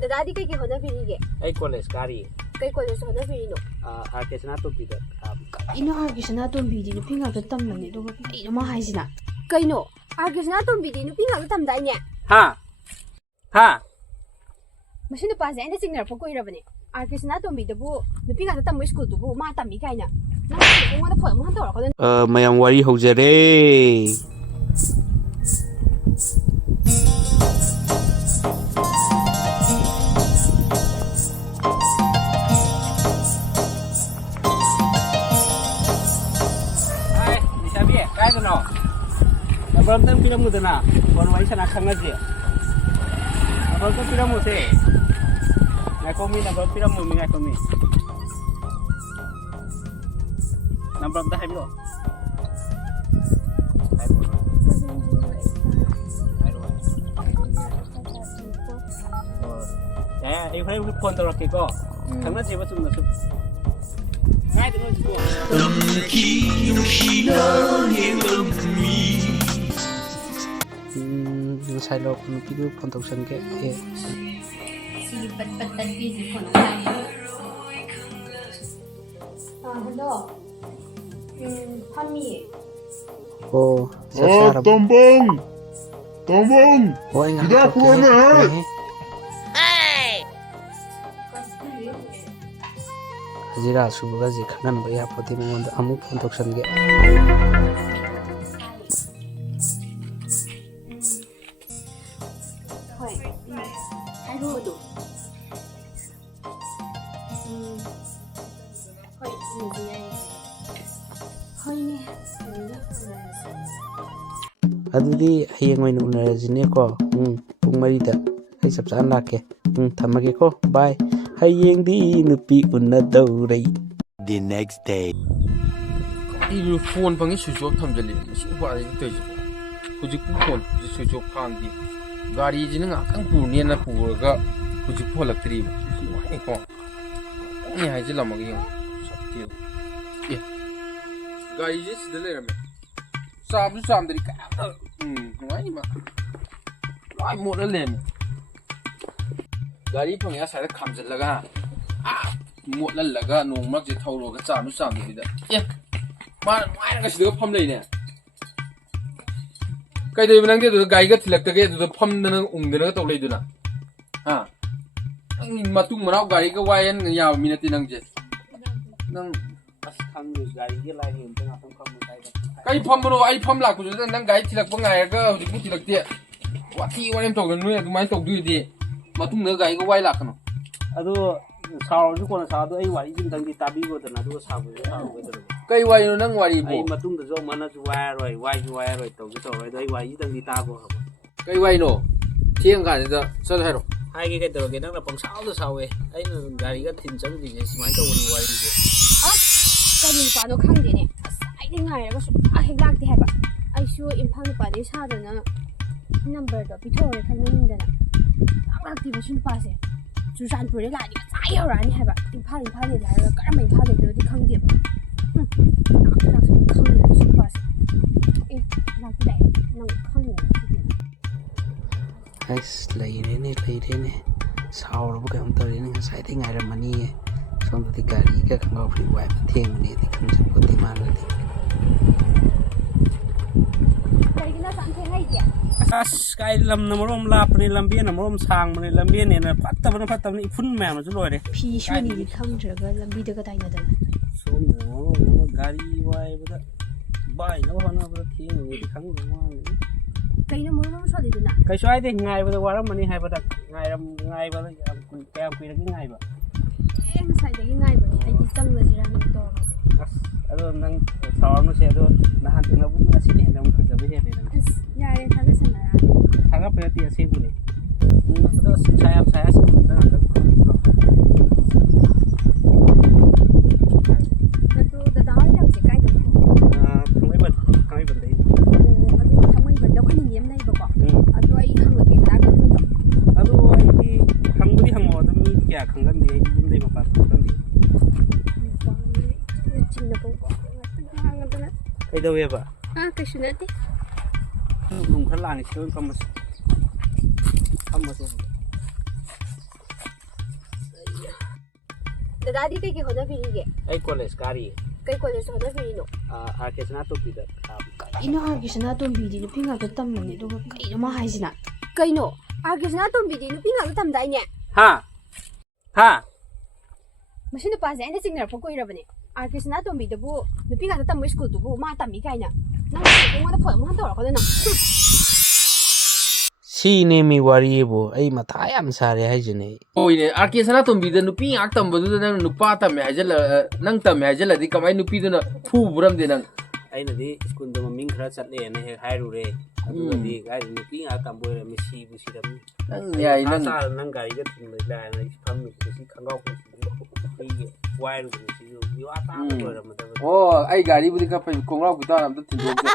ꯗꯗꯥꯗꯤ ꯀꯩ ꯍꯣꯠꯅꯕꯤꯔꯤꯒꯦ? ꯑꯩ ꯀꯣꯂꯦꯖ ꯀꯥꯔꯤ. ꯀꯩ ꯀꯣꯂꯦꯖ ꯍꯣꯠꯅꯕꯤꯔꯤꯅꯣ? ꯑꯥꯔ ꯀꯦ ꯁꯅꯥꯇꯣꯝꯕꯤꯗ ꯀꯥꯕ. ꯀꯩꯅꯣ ꯑꯥꯔ ꯀꯦ ꯁꯅꯥꯇꯣꯝꯕꯤꯗꯤ ꯅꯨꯄꯤ ꯉꯥꯛꯇ ꯇꯝꯕꯅꯦ ꯑꯗꯨꯒ ꯀꯩꯅꯣ ꯃꯥ ꯍꯥꯏꯁꯤꯅ? ꯀꯩꯅꯣ ꯑꯥꯔ ꯀꯦ ꯁꯅꯥꯇꯣꯝꯕꯤꯗꯤ ꯅꯨꯄꯤ ꯉꯥꯛꯇ ꯇꯝꯗꯥꯏꯅꯦ? ꯍꯥ ꯃꯁꯤ ꯅꯨꯄꯥꯁꯦ ꯑꯩꯅ ꯆꯤꯡꯅꯔꯛꯄ ꯀꯨꯏꯔꯕꯅꯦ. ꯑꯥꯔ ꯀꯦ ꯁꯅꯥꯇꯣꯝꯕꯤꯗꯕꯨ ꯅꯨꯄꯤ ꯉꯥꯛꯇ ꯇꯝꯕ ꯁ꯭ꯀꯨꯜꯗꯨꯕꯨ ꯃꯥ ꯇꯝꯃꯤ ꯀꯥꯏꯅ. ꯅꯪ ꯑꯩꯉꯣꯟꯗ ꯐꯣꯟ ꯑꯃꯨꯛ ꯍꯟꯗꯣꯔꯛꯀꯗꯣ. ꯃꯌꯥꯝ ꯋꯥꯔꯤ ꯍꯧꯖꯔꯦ. ꯀꯥꯏꯗꯅꯣ ꯅꯝꯕꯔ ꯑꯝꯇꯪ ꯄꯤꯔꯝꯃꯨꯗꯅ ꯐꯣꯟ ꯋꯥꯔꯤ ꯁꯥꯟꯅ ꯈꯪꯅꯁꯦ. ꯅꯝꯕꯔ ꯑꯝꯇ ꯄꯤꯔꯝꯃꯨꯁꯦ. ꯉꯥꯏꯈꯣꯃꯤ ꯅꯝꯕꯔ ꯄꯤꯔꯝꯃꯨꯃꯤ ꯉꯥꯏꯈꯣꯃꯤ. ꯅꯝꯕꯔ ꯑꯝꯇ ꯍꯥꯏꯕꯤꯔꯛꯑꯣ. ꯑꯩ ꯍꯣꯔꯦꯟ ꯐꯣꯟ ꯇꯧꯔꯛꯀꯦꯀꯣ. ꯈꯪꯅꯁꯦꯕ ꯆꯨꯝꯅ ꯁꯨꯝ. ꯉꯁꯥꯏ ꯂꯧꯔꯛꯄ ꯅꯨꯄꯤꯗꯨ ꯐꯣन ꯇꯧꯁꯟꯒꯦ. ꯍꯜꯂꯣ. ꯐꯝꯃꯤꯌꯦ. ꯇꯣꯝꯕꯣꯡ ꯍꯤꯗꯥꯛ ꯄꯨꯔꯛꯑꯣꯅꯦ. ꯍꯖꯤꯔꯥ ꯁꯨꯕꯒꯁꯦ ꯈꯪꯍꯟꯕ ꯌꯥꯄꯣꯠꯇꯦ ꯃꯉꯣꯟꯗ. ꯑꯃꯨꯛ ꯐꯣꯟ ꯇꯧꯁꯟꯒꯦ. ꯍꯣꯏ. ꯍꯥꯏꯔꯛꯑꯣ ꯑꯗꯨ. ꯍꯣꯏ ꯎꯅꯁꯦ ꯌꯥꯏꯌꯦ. ꯍꯣꯏꯅꯦ. ꯑꯗꯨꯗꯤ ꯍꯌꯦꯡ ꯑꯣꯏꯅ ꯎꯅꯔꯁꯤꯅꯦꯀꯣ. ꯄꯨꯡ 4ꯗ ꯑꯩ ꯆꯞ ꯆꯥꯅ ꯂꯥꯛꯀꯦ. ꯊꯝꯃꯒꯦꯀꯣ. ꯕꯥꯏ. ꯍꯌꯦꯡꯗꯤ ꯅꯨꯄꯤ ꯎꯅꯗꯧꯔꯦ. The next day. ꯑꯩ ꯐꯣꯟ ꯐꯪꯉꯤ ꯁ꯭ꯋꯤꯆ ꯑꯣꯐ ꯊꯝꯖꯤꯜꯂꯤ. ꯃꯁꯤ ꯎꯄꯥꯏ ꯇꯧꯔꯤꯁꯦ. ꯍꯧꯖꯤꯛꯄꯨ ꯐꯣꯟ ꯁ꯭ꯋꯤꯆ ꯑꯣꯐ ꯈꯥꯡꯗꯦ. ꯒꯥꯔꯤꯁꯤꯅ ꯉꯥꯏꯍꯥꯛꯇꯪ ꯄꯨꯔꯅꯦꯅ ꯄꯨꯔꯒ ꯍꯧꯖꯤꯛ ꯍꯜꯂꯛꯇ꯭ꯔꯤꯕ. ꯅꯨꯡꯉꯥꯏꯀꯣ. ꯑꯩ ꯍꯥꯏꯖꯤꯜꯂꯝꯃꯒ ꯌꯦꯡꯉꯣ. ꯁꯠꯇꯦꯕ. ꯒꯥꯔꯤꯁꯦ ꯁꯤꯗ ꯂꯩꯔꯝꯃꯦ. ꯆꯥꯝꯁꯨ ꯆꯥꯝꯗ꯭ꯔꯤ ꯀꯌꯥꯝꯅ ꯅꯨꯡꯉꯥꯏꯅꯤ ꯃꯥ. ꯂꯣꯏ ꯃꯣꯠꯂ ꯂꯩꯔꯝꯃꯦ. ꯒꯥꯔꯤ ꯐꯪꯉꯦ ꯑꯁ꯭ꯋꯥꯏꯗ ꯈꯥꯝꯖꯤꯜꯂꯒ ꯃꯣꯠꯍꯜꯂꯒ ꯅꯣꯡ ꯃꯔꯛꯁꯦ ꯊꯧꯔꯨꯔꯒ ꯆꯥꯝꯁꯨ ꯆꯥꯝꯗꯕꯤꯗ. ꯃꯥꯅ ꯅꯨꯡꯉꯥꯏꯔꯒ ꯁꯤꯗꯒ ꯐꯝ ꯂꯩꯅꯦ. ꯀꯩꯗꯧꯔꯤꯕ ꯅꯪꯗꯤ ꯑꯗꯨꯗ ꯒꯥꯔꯤꯒ ꯊꯤꯜꯂꯛꯇꯒꯦ ꯑꯗꯨꯗ ꯐꯝꯗꯅ ꯎꯪꯗꯅꯒ ꯇꯧ ꯂꯩꯗꯨꯅ? ꯅꯪ ꯃꯇꯨꯡ ꯃꯅꯥꯎ ꯒꯥꯔꯤꯒ ꯋꯥꯏꯍꯟ ꯌꯥꯕ ꯃꯤ ꯅꯠꯇꯦ ꯅꯪꯁꯦ. ꯅꯪ ꯑꯁ ꯈꯪꯗꯦ ꯒꯥꯔꯤꯒ ꯂꯥꯏꯔꯤ ꯑꯝꯇ ꯉꯥꯛꯇꯪ ꯐꯝꯃꯨ ꯀꯥꯏꯗ. ꯀꯩ ꯐꯝꯕꯅꯣ? ꯑꯩ ꯐꯝ ꯂꯥꯛꯄꯗꯨꯗ ꯅꯪ ꯒꯥꯔꯤ ꯊꯤꯜꯂꯛꯄ ꯉꯥꯏꯔꯒ ꯍꯧꯖꯤꯛꯄꯨ ꯊꯤꯜꯂꯛꯇꯦ. ꯋꯥꯊꯤ ꯋꯥꯔꯦꯝ ꯇꯧꯗꯅ ꯅꯣꯏ ꯑꯗꯨꯃꯥꯏꯅ ꯇꯧꯗꯣꯏꯗꯤ ꯃꯇꯨꯡꯗ ꯒꯥꯔꯤꯒ ꯋꯥꯏ ꯂꯥꯛꯀꯅꯣ. ꯑꯗꯣ ꯁꯥꯎꯔꯁꯨ ꯀꯣꯟꯅ ꯁꯥꯎ. ꯑꯗꯣ ꯑꯩ ꯋꯥꯔꯤꯁꯤ ꯑꯝꯇꯪꯗꯤ ꯇꯥꯕꯤꯈꯣꯗꯅ. ꯑꯗꯨꯒ ꯁꯥꯎꯕꯁꯨ ꯁꯥꯎꯒꯗꯧꯔꯕ. ꯀꯩ ꯋꯥꯔꯤꯅꯣ ꯅꯪ ꯋꯥꯔꯤꯕꯣ? ꯑꯩ ꯃꯇꯨꯡꯗꯁꯨ ꯑꯃꯅꯁꯨ ꯋꯥꯏꯔꯔꯣꯏ, ꯋꯥꯏꯁꯨ ꯋꯥꯏꯔꯔꯣꯏ, ꯇꯧꯁꯨ ꯇꯧꯔꯣꯏ. ꯑꯗꯣ ꯑꯩ ꯋꯥꯔꯤꯁꯤꯗꯪꯗꯤ ꯇꯥꯈꯣ ꯍꯥꯏꯕ. ꯀꯩ ꯋꯥꯔꯤꯅꯣ? ꯊꯦꯡ ꯀꯥꯟꯁꯤꯗ ꯆꯠ ꯍꯥꯏꯔꯣ. ꯍꯥꯏꯒꯦ ꯀꯩꯗꯧꯔꯒꯦ? ꯅꯪꯅ ꯄꯪꯁꯥꯎꯗ ꯁꯥꯎꯋꯦ. ꯑꯩꯅ ꯒꯥꯔꯤꯒ ꯊꯤꯟ ꯆꯪꯗ꯭ꯔꯤꯁꯦ ꯁꯨꯃꯥꯏꯅ ꯇꯧꯕꯅꯤ ꯋꯥꯔꯤꯁꯦ. ꯀꯔꯤ ꯅꯨꯄꯥꯅꯣ ꯈꯪꯗꯦꯅꯦ. ꯉꯁꯥꯏꯗꯩ ꯉꯥꯏꯔꯒ ꯁꯨꯡꯂꯥꯛ ꯍꯦꯛ ꯂꯥꯛꯇꯦ ꯍꯥꯏꯕ. ꯑꯩꯁꯨ ꯏꯝꯐꯥꯜ ꯅꯨꯄꯥꯗꯩ ꯁꯥꯗꯅ ꯅꯝꯕꯔꯗꯣ ꯄꯤꯊꯣꯛꯑꯒꯦ ꯈꯪꯅꯅꯤꯡꯗꯅ. ꯂꯥꯛꯇꯦꯕ ꯁꯤ ꯅꯨꯄꯥꯁꯦ. ꯆꯨꯔꯆꯥꯟꯄꯨꯔꯗ ꯂꯥꯛꯑꯗꯤ ꯉꯁꯥꯏ ꯌꯧꯔꯛꯑꯅꯤ ꯍꯥꯏꯕ. ꯏꯝꯐꯥꯜꯗ ꯍꯥꯏꯔꯒ ꯀꯔꯝꯕ ꯏꯝꯐꯥꯜꯗꯩꯅꯣꯗꯤ ꯈꯪꯗꯦꯕ. ꯂꯥꯛꯁꯨ ꯈꯪꯗꯦꯕ ꯁꯤ ꯅꯨꯄꯥꯁꯦ. ꯂꯥꯛꯇꯤ ꯂꯥꯛꯑꯦ. ꯅꯪ ꯈꯪꯉꯤꯅꯦ ꯁꯤꯗꯤ. ꯑꯁ ꯂꯩꯔꯦꯅꯦ. ꯁꯥꯎꯔꯕ ꯀꯩꯅꯣꯝ ꯇꯧꯔꯦꯅꯦ. ꯉꯁꯥꯏꯗꯩ ꯉꯥꯏꯔꯝꯃꯅꯤꯌꯦ. ꯁꯣꯝꯗꯗꯤ ꯒꯥꯔꯤꯒ ꯈꯪꯒꯥꯎ ꯐꯨꯔꯤꯠ ꯋꯥꯏꯕ ꯊꯦꯡꯕꯅꯦꯗꯤ ꯈꯪꯖꯄꯣꯠꯇꯦ ꯃꯥꯅꯗꯤ. ꯀꯩꯒꯤꯅꯣ ꯌꯥꯝ ꯊꯦꯡꯉꯛꯏꯁꯦ? ꯑꯁ ꯀꯥꯏ ꯂꯝꯅ ꯃꯔꯣꯝ ꯂꯥꯞꯄꯅꯦ, ꯂꯝꯕꯦꯟꯅ ꯃꯔꯣꯝ ꯁꯥꯡꯕꯅꯦ, ꯂꯝꯕꯦꯟꯅꯦꯅ ꯐꯠꯇꯕꯅ ꯏꯐꯨꯟ ꯃꯌꯥꯝꯅꯁꯨ ꯂꯣꯏꯔꯦ. ꯐꯤ ꯁꯨꯅꯤꯗꯤ ꯈꯪꯗ꯭ꯔꯒ ꯂꯝꯕꯤꯗꯒ ꯇꯥꯏꯅꯗꯅ. ꯁꯣꯝꯗ ꯃꯔꯣꯝ ꯒꯥꯔꯤ ꯋꯥꯏꯕꯗ ꯕꯥꯏꯅꯕ ꯍꯣꯠꯅꯕꯗ ꯊꯦꯡꯉꯤꯉꯩꯗꯤ ꯈꯪꯗꯦ ꯃꯥꯅꯤ. ꯀꯩꯅꯣ ꯃꯔꯣꯝ ꯁꯣꯜꯂꯤꯗꯨꯅ? ꯀꯩꯁꯨ ꯍꯥꯏꯗꯦ. ꯉꯥꯏꯕꯗ ꯋꯥꯔꯝꯃꯅꯤ ꯍꯥꯏꯕꯗ. ꯉꯥꯏꯕꯗ ꯀꯌꯥꯝ ꯀꯨꯏꯔꯒꯦ ꯉꯥꯏꯕ? ꯉꯁꯥꯏꯗꯒꯤ ꯉꯥꯏꯕꯅꯦ. ꯑꯩꯗꯤ ꯆꯪꯂꯁꯤꯔꯥꯅ ꯇꯧꯔꯒ. ꯑꯁ ꯑꯗꯣ ꯅꯪ ꯁꯥꯎꯔꯅꯨꯁꯦ. ꯑꯗꯣ ꯅꯍꯥꯟ ꯊꯦꯡꯅꯕꯨꯗꯤ ꯉꯁꯤꯅ ꯍꯦꯟꯅ ꯑꯃꯨꯛ ꯐꯖꯕ ꯍꯦꯜꯂꯦ ꯅꯪ. ꯑꯁ ꯌꯥꯔꯦ ꯊꯥꯒꯠꯁꯟꯅꯔꯛꯑꯅꯤ. ꯊꯥꯒꯠꯄ ꯅꯠꯇꯦ ꯑꯁꯦꯡꯕꯅꯦ. ꯑꯗꯣ ꯅꯨꯡꯁꯥ ꯌꯥꯝ ꯁꯥꯏ ꯑꯁꯤꯒꯨꯝꯕꯗ ꯉꯥꯛꯇꯪ ꯐꯝꯁꯤꯀꯣ. ꯑꯗꯣ ꯗꯗꯥ ꯍꯣꯏ ꯂꯝꯁꯦ ꯀꯥꯏꯗꯅꯣ? ꯊꯥꯡꯃꯩꯕꯟꯗꯩ. ꯑꯗꯨ ꯊꯥꯡꯃꯩꯕꯟꯗ ꯑꯩꯈꯣꯏ ꯅꯤꯅꯦ ꯑꯃ ꯂꯩꯕꯀꯣ. ꯑꯗꯣ ꯑꯩ ꯍꯪꯉꯛꯀꯦ ꯗꯗꯥ ꯈꯪꯒꯗ꯭ꯔꯣ? ꯑꯗꯣ ꯑꯩꯗꯤ ꯍꯪꯕꯨꯗꯤ ꯍꯪꯉꯛꯑꯣ. ꯑꯗꯨꯝ ꯃꯤꯗꯤ ꯀꯌꯥ ꯈꯪꯒꯟꯗꯦ. ꯑꯩꯗꯤ ꯌꯨꯝꯗꯩ ꯃꯄꯥꯟ ꯊꯣꯛꯀꯟꯗꯦ. ꯀꯩꯗꯧꯋꯦꯕ? ꯀꯩꯁꯨ ꯅꯠꯇꯦ. ꯅꯨꯡ ꯈꯔ ꯂꯥꯡꯉꯤ. ꯁꯤꯗ ꯑꯣꯏꯅ ꯐꯝꯃꯁꯤ. ꯗꯗꯥꯗꯤ ꯀꯩꯀꯩ ꯍꯣꯠꯅꯕꯤꯔꯤꯒꯦ ꯑꯩ ꯀꯣꯂꯦꯖ ꯀꯥꯔꯤ ꯀꯩ ꯀꯣꯂꯦꯖꯇ ꯍꯣꯠꯅꯕꯤꯔꯤꯅꯣ ꯑꯥꯔ ꯀꯦ ꯁꯅꯥꯇꯣꯝꯕꯤꯗ ꯀꯩꯅꯣ ꯑꯥꯔ ꯀꯦ ꯁꯅꯥꯇꯣꯝꯕꯤꯗꯤ ꯅꯨꯄꯤ ꯉꯥꯛꯇ ꯇꯝꯕꯅꯤ ꯑꯗꯨꯒ ꯀꯩꯅꯣ ꯃꯥ ꯍꯥꯏꯁꯤꯅ ꯀꯩꯅꯣ ꯑꯥꯔ ꯀꯦ ꯁꯅꯥꯇꯣꯝꯕꯤꯗꯤ ꯅꯨꯄꯤ ꯉꯥꯛꯇ ꯇꯝꯗꯥꯏꯅꯦ ꯍꯥ ꯃꯁꯤ ꯅꯨꯄꯥꯁꯦ ꯑꯩꯅ ꯆꯤꯡꯅꯔꯛꯄ ꯀꯨꯏꯔꯕꯅꯦ ꯑꯥꯔ ꯀꯦ ꯁꯅꯥꯇꯣꯝꯕꯤꯗꯕꯨ ꯅꯨꯄꯤ ꯉꯥꯛꯇ ꯇꯝꯕ ꯁ꯭ꯀꯨꯜꯗꯨꯕꯨ ꯃꯥ ꯇꯝꯃꯤ ꯀꯥꯏꯅ ꯅꯪ ꯑꯩꯉꯣꯟꯗ ꯐꯣꯟ ꯑꯃꯨꯛ ꯍꯟꯇꯧꯔꯛꯀꯗꯣ ꯅꯪ ꯁꯤꯅꯦꯃꯤ ꯋꯥꯔꯤꯕꯨ ꯑꯩ ꯃꯊꯥ ꯌꯥꯝ ꯁꯥꯔꯦ ꯍꯥꯏꯁꯤꯅꯦ ꯍꯣꯏꯅꯦ ꯑꯥꯔ ꯀꯦ ꯁꯅꯥꯇꯣꯝꯕꯤꯗ ꯅꯨꯄꯤ ꯉꯥꯛ ꯇꯝꯕꯗꯨꯗ ꯅꯪ ꯅꯨꯄꯥ ꯇꯝꯃꯦ ꯅꯪ ꯇꯝꯃꯦ ꯍꯥꯏꯖꯤꯜꯂꯗꯤ ꯀꯃꯥꯏꯅ ꯅꯨꯄꯤꯗꯨꯅ ꯐꯨꯕꯨꯔꯝꯗꯦ ꯅꯪ ꯑꯩꯅꯗꯤ ꯁ꯭ꯀꯨꯜꯗ ꯃꯃꯤꯡ ꯈꯔ ꯆꯠꯂꯦꯅ ꯍꯦꯛ ꯍꯥꯏꯔꯨꯔꯦ ꯑꯗꯨꯒꯗꯤ ꯀꯥꯏꯗꯤ ꯅꯨꯄꯤ ꯉꯥꯛ ꯇꯝꯕ ꯑꯣꯏꯔꯝꯃꯤ ꯁꯤꯕꯨ ꯁꯤꯔꯝꯃꯤ ꯅꯪ ꯌꯥꯏ ꯅꯪ ꯅꯪ ꯒꯥꯔꯤꯒ ꯊꯤꯟꯕ ꯂꯥꯛꯑꯦꯅ ꯑꯩ ꯐꯝꯃꯤꯁꯤꯗ ꯁꯤ ꯈꯣꯡꯒ꯭ꯔꯥꯎ ꯑꯩꯒꯤ ꯋꯥꯏꯔꯨꯕꯅꯤ ꯁꯤꯁꯨ ꯃꯤꯋꯥ ꯇꯥꯕ ꯑꯣꯏꯔꯝꯃꯗꯕ ꯑꯣ ꯑꯩ ꯒꯥꯔꯤꯕꯨꯗꯤ ꯈꯔ ꯐꯩ ꯈꯣꯡꯒ꯭ꯔꯥꯎ ꯐꯤꯇꯥꯟ ꯑꯝꯇ ꯊꯤꯟꯗꯣꯛꯀꯦ